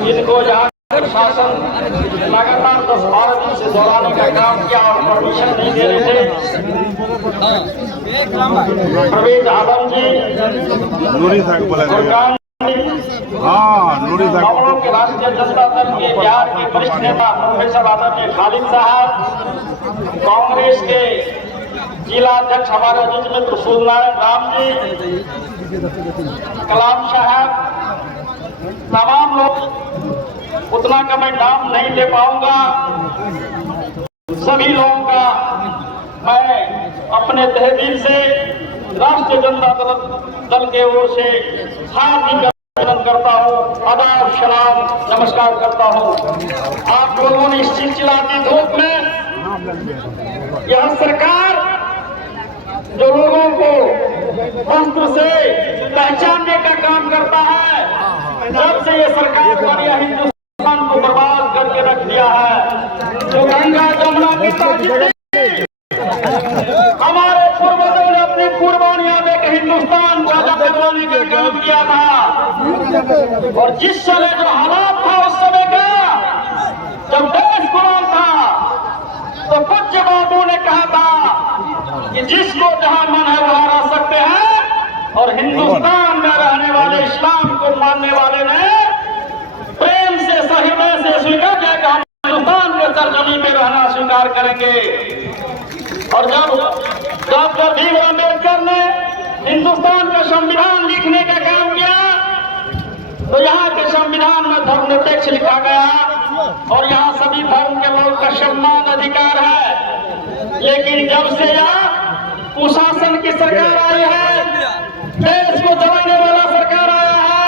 जिनको जहाँ शासन लगातार 10-12 दिन से दौराने का काम किया और परमिशन नहीं दे रहे थे। परवेज आलम जी, नूरी साहब बोला कमलों के राष्ट्रीय जनता दल के बिहार के वरिष्ठ नेता प्रोफेसर आदरणीय खालिद साहब, कांग्रेस के जिला अध्यक्ष हमारे अजीज मित्र सूर्यनारायण राम जी, कलाम साहब, तमाम लोग, उतना का मैं नाम नहीं ले पाऊंगा। सभी लोगों का मैं अपने तहे दिल से राष्ट्रीय जनता दल के ओर से हार्दिक अभिनंदन करता हूं, आदाब सलाम नमस्कार करता हूं। आप लोगों ने इस चिलचिलाती धूप में यह सरकार जो लोगों को वस्त्र से पहचानने का काम करता है, जब से ये सरकार बनी हिंदुस्तान को बर्बाद करके रख दिया है। जो गंगा जमुना की हमारे पूर्वजों ने अपनी कुर्बानियां देकर हिंदुस्तान को आजाद करवाने का काम किया था, और जिस समय जो हालात था उस समय का, जब देश गुलाम था, तो पूज्य बाबू ने कहा था कि जिसको जहां मन है वहां रह सकते हैं, और हिंदुस्तान में रहने वाले इस्लाम को मानने वाले ने प्रेम से सहीने से स्वीकार किया कि हम हिंदुस्तान के सरजमीन में रहना स्वीकार करेंगे। और जब डॉक्टर भीमराव अम्बेडकर ने हिंदुस्तान का संविधान लिखने का काम किया, तो यहाँ के संविधान में धर्मनिरपेक्ष लिखा गया और यहाँ सभी धर्म के लोगों का सम्मान अधिकार है। लेकिन जब से यहाँ कुशासन की सरकार आई है, देश को जलाने वाला सरकार आया है,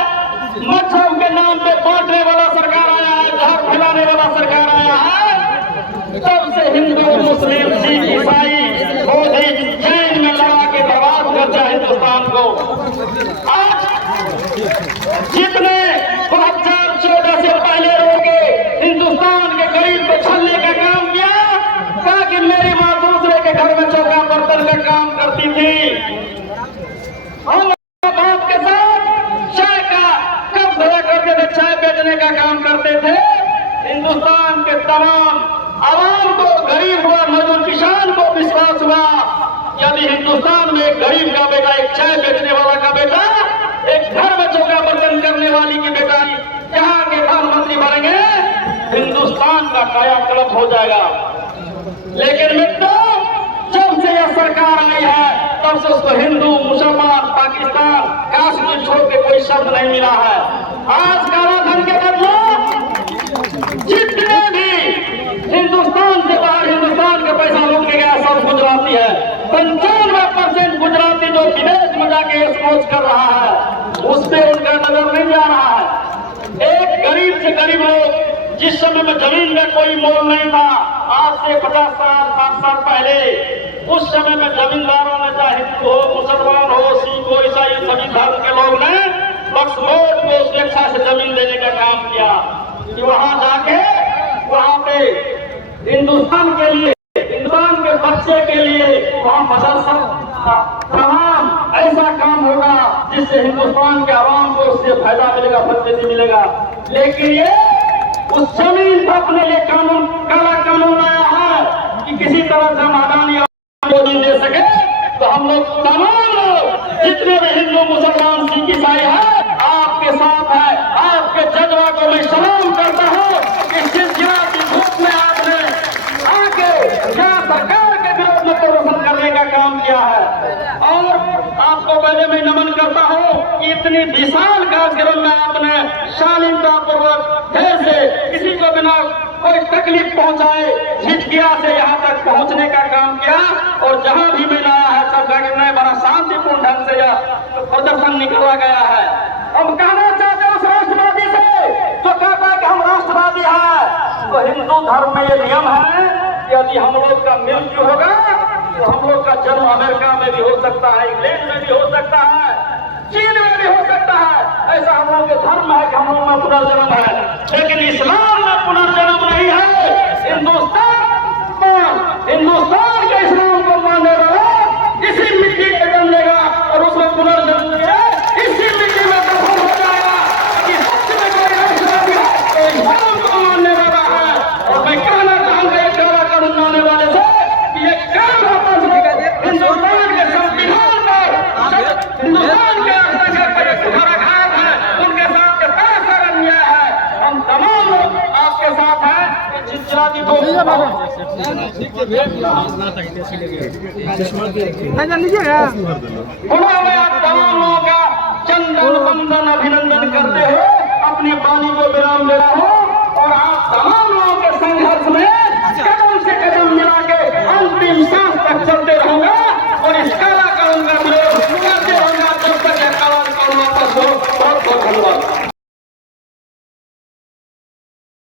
मजहब के नाम पे बांटने वाला सरकार आया है, जहर फैलाने वाला सरकार आया है, तब से हिंदू मुस्लिम सिख ईसाई बौद्ध जैन में लगा के बर्बाद करता है हिंदुस्तान को। आज जितने 2014 से पहले रोके हिंदुस्तान के गरीब को छलने का काम किया, कहा कि मेरी माँ दूसरे के घर में चौका बर्तन का काम करती थी, हम बाप के साथ चाय का कप धरा करते थे, चाय बेचने का काम करते थे। हिंदुस्तान के तमाम आवाम को, गरीब हुआ, मजदूर किसान को विश्वास हुआ, यदि हिंदुस्तान में एक गरीब का बेटा, एक चाय बेचने वाला का बेटा, एक घर में चौका बर्तन करने वाली की बेटा यहाँ के प्रधानमंत्री बनेंगे, हिंदुस्तान का कायाकल्प हो जाएगा। लेकिन मित्रों, जब से यह सरकार आई है, तब से उसको हिंदू, मुसलमान, पाकिस्तान, कश्मीर छोड़ के कोई शब्द नहीं मिला है। आज कालाधन के बदले जितने भी हिंदुस्तान से बाहर हिंदुस्तान का पैसा लूट के गया, सब गुजराती है। 95% गुजराती जो विदेश में जाके स्मोच कर रहा है, उस पर उनका नजर नहीं जा रहा है। एक गरीब से गरीब लोग, जिस समय में जमीन का कोई मोल नहीं था, आज से 50 साल 60 साल पहले, उस समय में जमींदारों ने, चाहे हिंदू हो, मुसलमान हो, सिख हो, ईसाई, सभी धर्म के लोग ने बक्समोट को स्वेच्छा से जमीन देने का काम किया कि वहां जाके वहां पे हिंदुस्तान के लिए, हिंदुस्तान के बच्चे के लिए वहां मदरसा, तमाम ऐसा काम होगा जिससे हिंदुस्तान के आवाम को उससे फायदा मिलेगा, फैसिलिटी मिलेगा। लेकिन ये उस जमीन पर अपने लिए कानून, काला कानून आया है कि किसी तरह से हम अडानी मोदी दे सके, तो हम लोग तमाम लोग जितने भी हिंदू, मुसलमान, सिख, ईसाई है, आपके साथ है। आपके जज्बा को मैं सलाम करता हूँ कि सिलसिला की धूप में आपने आके यहाँ सरकार के विरोध में प्रदर्शन करने का काम किया है। और आपको पहले मैं नमन करता हूँ कि इतनी विशाल कार्यक्रम में आपने शालीनतापूर्वक ढेर से किसी को बिना कोई तकलीफ पहुंचाए झिझकिया से यहाँ तक पहुंचने का काम किया। और जहाँ भी मैंने आया है, सब जगह में बड़ा शांतिपूर्ण ढंग से यह प्रदर्शन निकाला गया है। हम कहना चाहते हैं उस राष्ट्रवादी से जो कहता है कि हम राष्ट्रवादी हैं, तो हिंदू धर्म में ये नियम है कि यदि हम लोग का मृत्यु होगा तो हम लोग का जन्म अमेरिका में भी हो सकता है, इंग्लैंड में भी हो सकता है, चीन में भी हो सकता है। ऐसा हम लोग के धर्म है कि हम लोग में पुनर्जन्म है। लेकिन इस्लाम में पुनर्जन्म नहीं है। हिंदुस्तान के इस्लाम को मानने वाला इसी मिट्टी में जन्म लेगा और उसमें पुनर्जन्म लेगा, इसी मिट्टी में दफन हो जाएगा। मैं आप तमाम लोगों का चंदन बंदन अभिनंदन करते हुए अपनी वाणी को विराम दे रहा हूं और आप तमाम लोगों के संघर्ष में